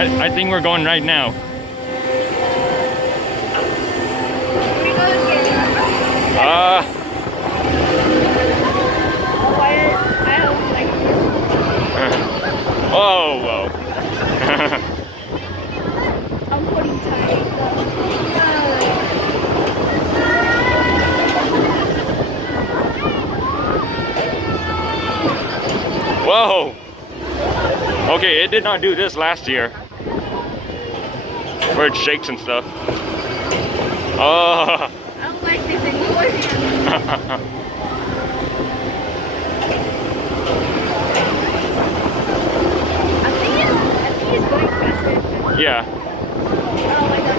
I think we're going right now. Oh, whoa. I'm putting tight. Whoa. Okay, it did not do this last year. Where it shakes and stuff. Oh. I don't like this anymore. I think it's going faster. Yeah. Oh my god.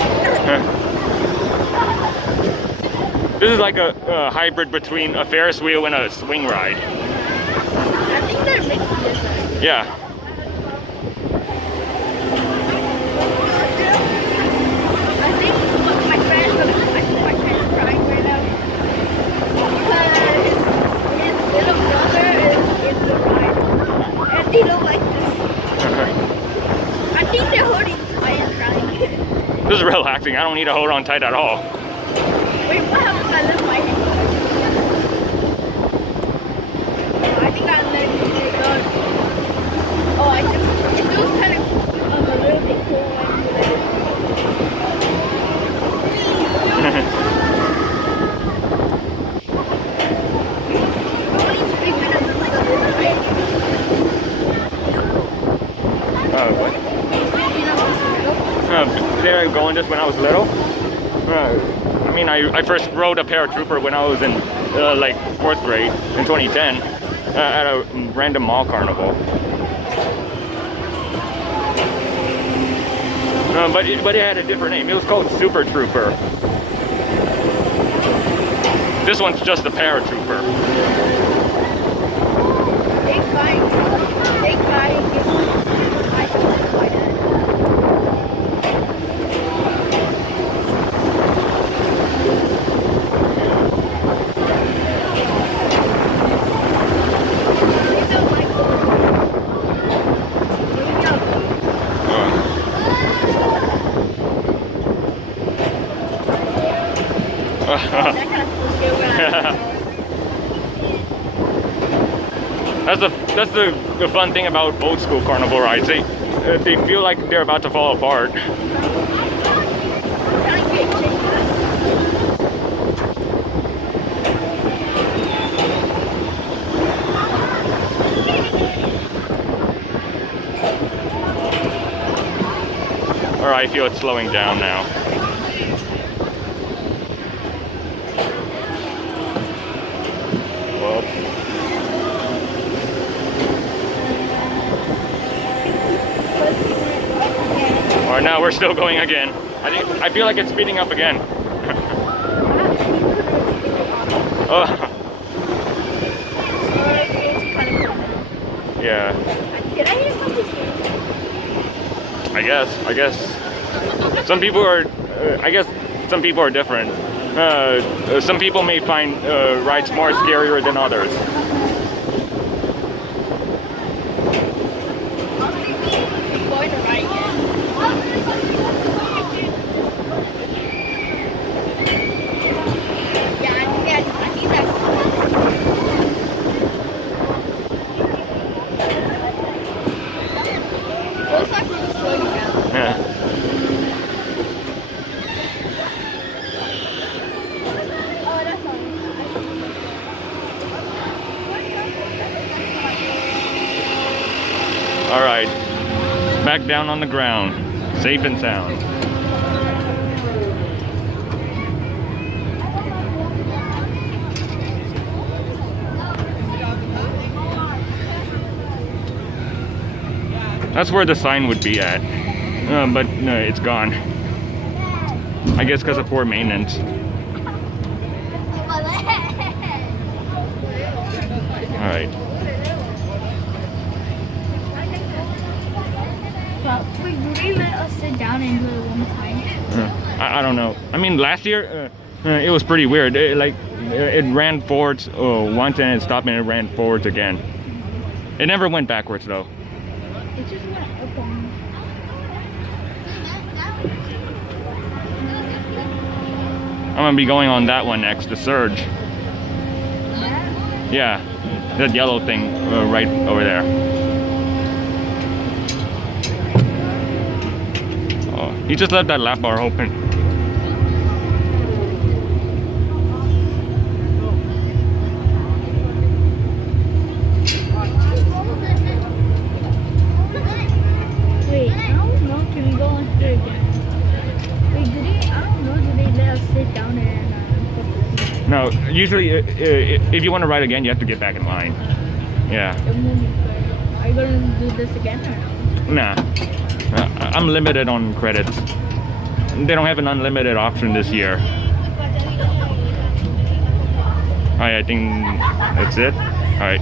This is like a hybrid between a Ferris wheel and a swing ride. I think they're mixing this right. Yeah. I think my friend's crying right now because his little brother is in the ride and they don't like this. I think they're holding tight and crying. This is relaxing. I don't need to hold on tight at all. Wait, what happened to my little bike? I think I let it go. Oh, it feels kind of a little bit cool when you let it. What? They were going just when I was little. I mean, I first rode a Paratrooper when I was in like 4th grade in 2010 at a random mall carnival. But it had a different name. It was called Super Trooper. This one's just a Paratrooper. That's the fun thing about old school carnival rides. They feel like they're about to fall apart. Alright, I feel it's slowing down now. Alright, now we're still going again. I feel like it's speeding up again. Oh. Yeah. Did I hear something? I guess. Some people are. I guess some people are different. Some people may find rides more scarier than others. Alright, back down on the ground, safe and sound. That's where the sign would be at, but no, it's gone. I guess because of poor maintenance. Alright. Wait, will they let us sit down and do it one time? I don't know. I mean, last year it was pretty weird. It ran forwards once and it stopped and it ran forwards again. It never went backwards though. It just went up I'm gonna be going on that one next, the Surge. Yeah, that yellow thing right over there. Oh, he just left that lap bar open. Wait, I don't know. Can we go on here again? Wait, I don't know. Do they let us sit down there and No, usually if you want to ride again, you have to get back in line. Yeah. the movie? Are you gonna do this again or no? Nah. I'm limited on credits. They don't have an unlimited option this year. Alright, I think that's it. Alright.